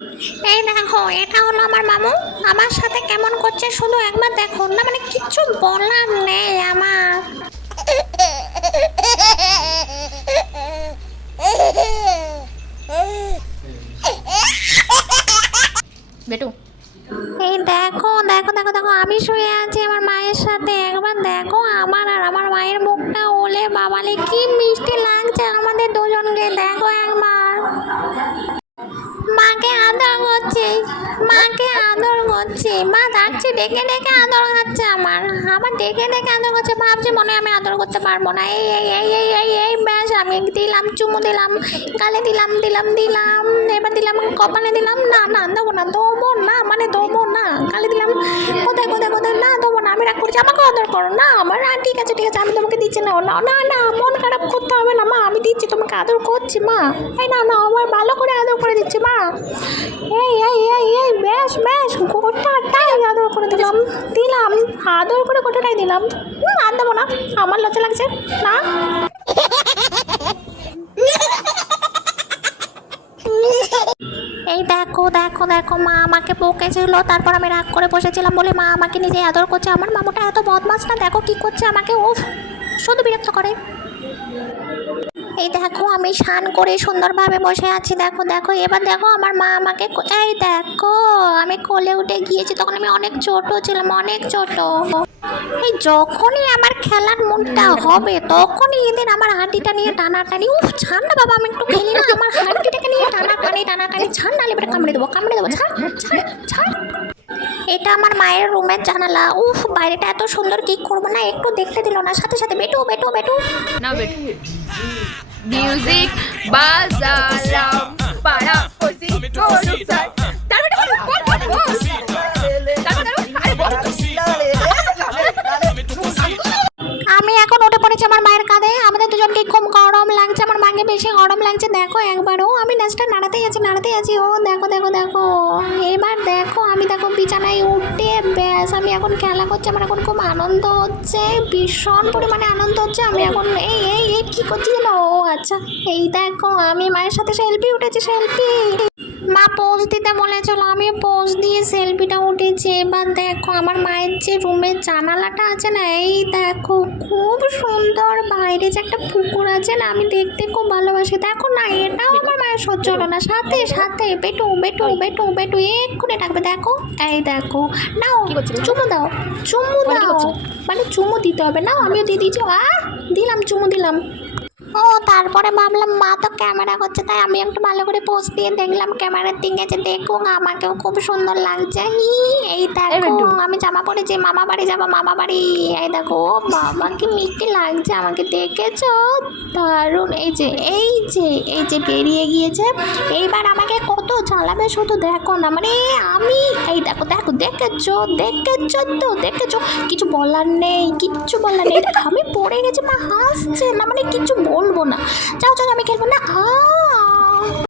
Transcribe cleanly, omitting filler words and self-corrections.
এই দেখো, এটা হলো আমার মামু। আমার সাথে কেমন করছে শুধু একবার দেখো না, মানে কিচ্ছু বলার নেই আমার। বেটু, এই দেখো দেখো দেখো দেখো, আমি শুয়ে আছি আমার মায়ের সাথে। একবার দেখো আমার আর আমার মায়ের মুখটা, ওলে বাবালে কি মিষ্টি লাগছে আমাদের দুজনকে। দেখো একবার, মাকে আদর করছে, মাকে আদর করছে। মা ডাকছে, ডেকে ডেকে আদর খাচ্ছে আমার। আমার ডেকে ডেকে আদর করছে, ভাবছে মনে হয় আমি আদর করতে পারবো না। এই এই এই এই এই এই ব্যাস, আমি দিলাম চুমু, দিলাম গালে, দিলাম দিলাম দিলাম, এবার দিলাম কপালে, দিলাম। না না, দেবো না, দেবো না, মানে দেবো না। গালে দিলাম, কোথায় কোথায় কোথায়, না দেবো না, আমি রাগ করছি, আমাকে আদর করো না আমার। ঠিক আছে ঠিক আছে, আমি তোমাকে দিচ্ছি না। না না না, মন খারাপ করতে হবে না মা, আমি দিচ্ছি তোমাকে, আদর করছি মা। এই না না, আমার ভালো করে আদর করে দিচ্ছি মা। এই এই এই এই বেশ বেশ, গোটাটাই আদর করে দিলাম, দিলাম আদর করে গোটাটাই দিলাম। আর দেবো না, আমার লজ্জা লাগছে না। এই দেখো দেখো দেখো, মা আমাকে বকেছিল, তারপর আমি রাগ করে বসেছিলাম বলে মা আমাকে নিজে আদর করছে। আমার মামুটা এত বদমাস না, দেখো কি করছে আমাকে, উফ শুধু বিরক্ত করে। এই দেখো, আমি স্নান করে সুন্দরভাবে বসে আছি। দেখো দেখো, এবার দেখো আমার মা আমাকে এই দেখো, আমি কোলে উঠে গিয়েছি। তখন আমি অনেক ছোট ছিলাম, অনেক ছোট। এই যখনই আমার খেলার মুডটা হবে, তখনই এদের আমার হাঁটিটা নিয়ে টানাটানি। উফ ছাড় না বাবা, আমি একটু খেলি না। আমার হাঁটিটাকে নিয়ে টানাটানি টানাটানি, ছাড় না, এবারে কামড়ে দেবো, কামড়ে দেবো, ছাড় ছাড় ছাড়। এটা আমার মায়ের রুমের জানালা। উফ, বাইরেটা এত সুন্দর, কি করবো না, একটু দেখতে দিল না। সাথে সাথে বেটু বেটু বেটু। না বেটু, মিউজিক বাজালাম, পাড়া পড়ছি গরুর চাল। দাঁড়া বেটু, বল বল বল, দাঁড়া দাঁড়া, আরে বল। আমি এখন উঠে পড়েছি আমার মায়ের কাঁধে। আমাদের দুজনকে খুব গরম লাগছে, আমার মাকে বেশি গরম লাগছে। দেখো একবারও আমি নাচটা নাড়াতেই আছি, নাড়াতেই আছি। ও দেখো দেখো দেখো, এবার দেখো আমি দেখো বিছানায় উঠে ব্যাস, আমি এখন খেলা করছি। আমার এখন খুব আনন্দ হচ্ছে, ভীষণ পরিমাণে আনন্দ হচ্ছে। আমি এখন এই এই এই কী করছি যেন, ও আচ্ছা, এই দেখো আমি মায়ের সাথে সেলফি উঠেছি, সেলফি। মা পোজ দিতে বলেছিল, আমি পোজ দিয়ে সেলফিটা উঠেছি। এবার দেখো আমার মায়ের যে রুমের জানালাটা আছে না, এই দেখো খুব সুন্দর, বাইরে যে একটা পুকুর আছে না, আমি দেখতে খুব ভালোবাসি। দেখো না, এটাও আমার মায়ের সহ্য হলো না। সাথে সাথে বেটু বেটু বেটু বেটু এক্ষুনি ডাকবে। দেখো এই দেখো, নাও চুমু দাও, চুমু দাও, মানে চুমু দিতে হবে। নাও, আমিও দিয়ে দিয়েছি। দিলাম চুমু, দিলাম। ও তারপরে ভাবলাম মা তো ক্যামেরা করছে, তাই আমি একটু ভালো করে পোজ দিয়ে দেখলাম ক্যামেরার দিকে, যে দেখুন আমাকেও খুব সুন্দর লাগছে। এই দেখো আমি জামা পরেছি, মামা বাড়ি যাবো, মামা বাড়ি। এই দেখো বাবা কি মিষ্টি লাগছে আমাকে, দেখেছো? দারুণ। এই যে এই যে এই যে বেরিয়ে গিয়েছে, এইবার আমাকে কত জ্বালাবে শুধু দেখো না। মানে আমি এই দেখো দেখো, দেখেছো দেখেছো তো, দেখেছো? কিছু বলার নেই, কিচ্ছু বলার নেই। আমি পড়ে গেছি, মা হাসছে না, মানে কিচ্ছু বলবো না। যাও যাও, আমি খেলবো না,